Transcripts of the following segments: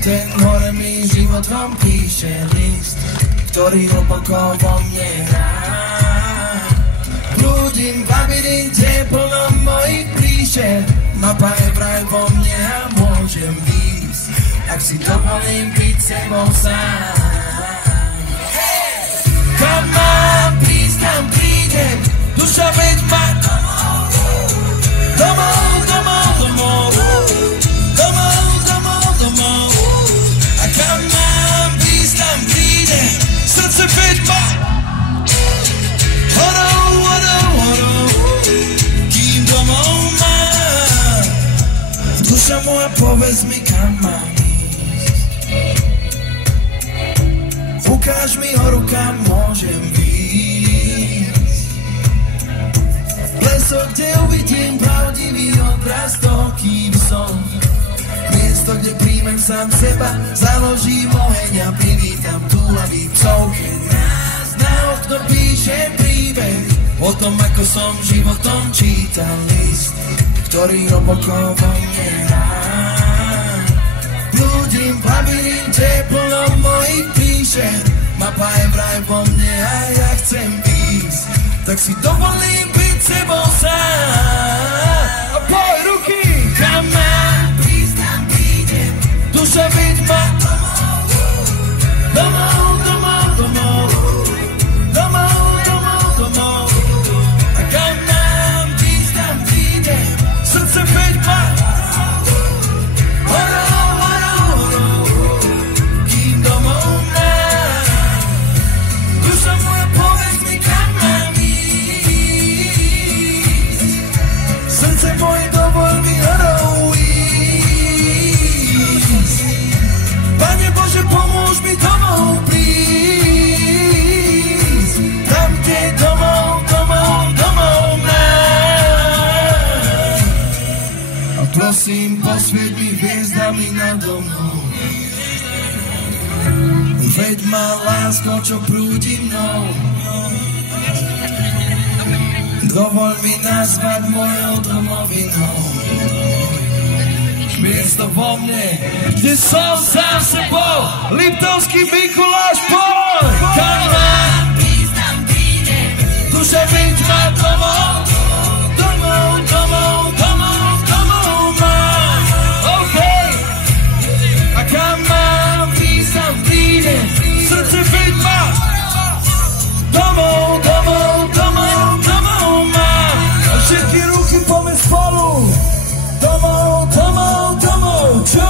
Ten hore mi životom píše list, ktorý hlboko vo mne hrá. Blúdim v labyrinte plnom mojich klíšet, mapa je vraj vo mne a môžem výjsť, ak si dovolím byť sebou sám. Kam mám prísť, tam prídem, duša veď ma domov, domov, domov, domov, domov, domov, domov. A kam mám prísť, tam prídem, srdce veď ma horou, horou, horou, kým domov mám. Duša moja, povedz mi, kam mám ísť. Ukáž mi horu, kam môžem výjsť. Lesok, kde uvidím pravdivý odraz toho, kým som. Miesto, kde príjmem sám seba, založím oheň a privítam túlavý psov. Keď nás na okno píše príbeh o tom, ako som životom čítal list, ktorý hlboko vo mne hrá. Blúdim v labyrinte plnom mojich klíšet, mapa je vraj vo mne a ja chcem výjsť, tak si dovolím byť sebou sám. A poj ruky! Kam mám prísť, tam prídem, duša byť ma domov, domov, domov, domov, domov, domov. A kam mám prísť, tam prídem, srdce byť ma horou, horou, horou, kým domov mám. Duša moja, povedz mi, kam mám ísť. Srdce moje, dovol mi horou ísť. Pane Bože, pomôž mi domov prísť. Tam, kde domov, domov, domov mám. A prosím, posvieť mi hviezdami nado mnou. Veď ma lásko, čo prúdi mnou. Dovol mi nazvať mojou domovinou. Miesto vo mne, kde som sám sebou. Liptovský Mikuláš, poď! Kam mám prísť, tam prídem, duša byť ma domov, domov, domov, domov, domov mám. OK. A kam mám prísť, tam prídem, srdce byť ma domov, domov, domov, domov mám. A všetky ruky poďme spolu. Domov, domov, domov, čo?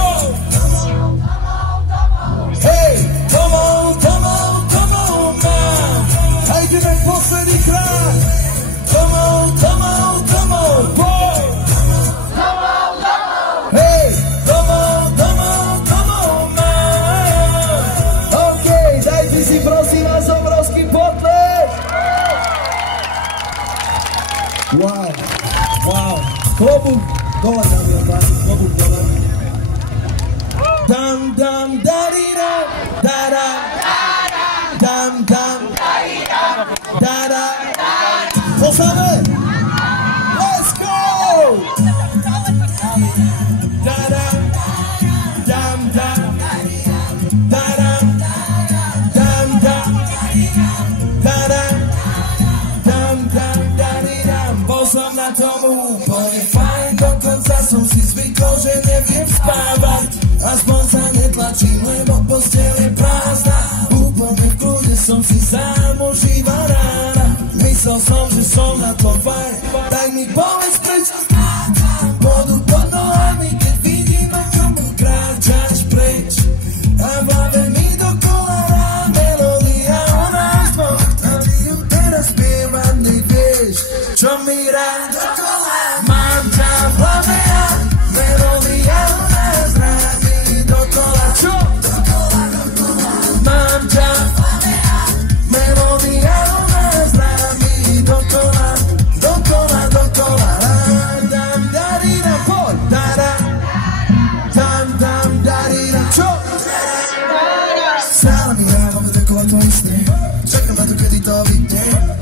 Hej, domov, domov, domov mám. A ideme posledný krát. Domov, domov, domov, boj. Domov, domov. Hej, domov, domov, domov mám. OK, dajte si prosím vás obrovský potlesk. Wow, wow, klobúk dole, dámy a páni, klobúk dole. Dam, dam, darira, dara, dam, dam, dara, posame, let's go! Dara, dam, dam, dara, dam, dam, dara, dam, dam, daridam. Bol som na tomu úplne fajn, dokonca som si zvykol, že neviem spávať. Aspoň sa netlačím, lebo posteľ je prázdna. Úplne v kľude som si sám užíval rána. Myslel som, že som na to fajn, tak mi povedz, prečo strácam vodu pod nohami, keď vidím, ako mi kráčaš preč. A v hlave mi dokola hrá melódia o nás dvoch, a ty ju teraz spievam, nech vieš, čo mi hrá dokola. Mám ťa v hlave a melódia o nás hrá mi dokola. Čo? Dokola, dokola. Mám ťa v hlave a melódia o nás hrá mi dokola, dokola, dokola. Dam, darina, poď, dara, dam, dam, darina, čo? Stále mi hrá hlave dokola to isté, čakám na to, kedy to vyjde.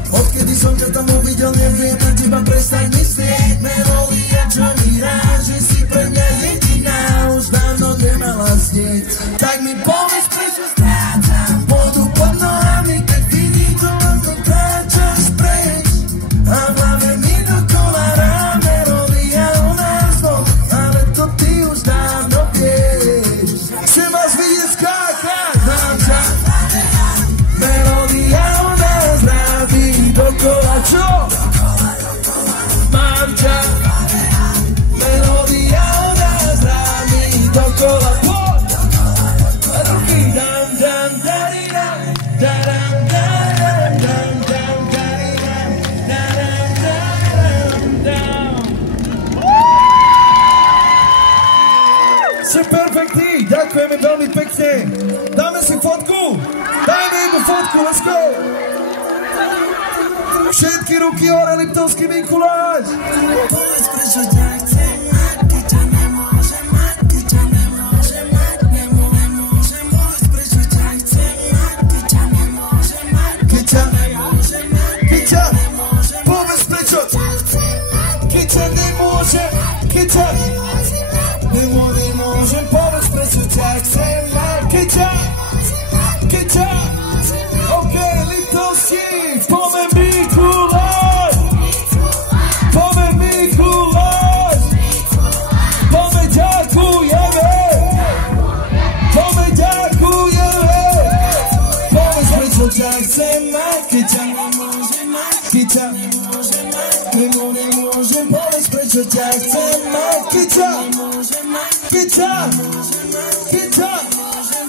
Odkedy som ťa tam uvidel, neviem na teba prestať myslieť. Melódia, čo mi hrá, že si pre mňa jediná, už dávno nemala znieť. vedieť. Tak mi povedz, prečo stráčam vodu pod nohami, keď vidím to, ako kráčaš preč. A v hlave mi dokola rá melódia o nás dvoch, ale to ty už dávno vieš. Chcem vás vidieť skákať, dám ťa. Melódia o nás rádi dokola, čo? Mám ťa. Melódia o nás rádi dokola, poď. Ruky dam, dam, daridam, daram, daram, dam, dam, daridam, daram, daram, dam. Ste perfektní, ďakujeme veľmi pekne. Dáme si fotku? Dajme jednu fotku, let's go. Všetky ruky hore, Liptovský Mikuláš. Povedz, prečo ťa chcem mať, keď ťa nemôžem mať, keď ťa nemôžem mať, nemôžem. Povedz, prečo ťa chcem mať, keď ťa nemôžem mať, keď ťa nemôžem mať, keď ťa nemôžem. Povedz, prečo ťa chcem mať, keď ťa nemôžem, keď ťa nemôžem. Povedz, prečo ťa chcem mať, keď ťa OK, Liptovský, poďme Mikuláš, poďme Mikuláš, poďme ďakujeme, poďme ďakujeme. Povedz, prečo ťa chcem mať, keď ťa nemôžem mať, keď ťa nemôžem. Povedz, prečo ťa chcem mať, keď ťa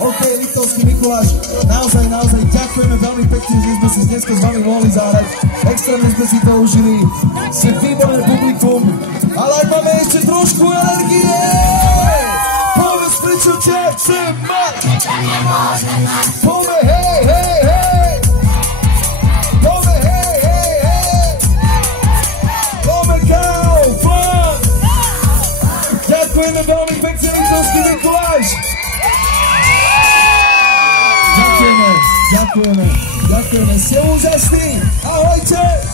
OK, Liptovský Mikuláš, naozaj ďakujeme veľmi pekne, že sme si dneska s vami mohli zahrať. Extrémne sme si to užili. Ste výborné publikum, ale aj máme ešte trošku energie. Povedz, prečo ťa chcem mať, keď ťa nemôžem mať. Poďme hej, hej, hej. Poďme hej, hej, hej. Poďme Kaufland. Ďakujeme veľmi pekne, Liptovský Mikuláš. Ďakujeme, ste úžasní, ahojte!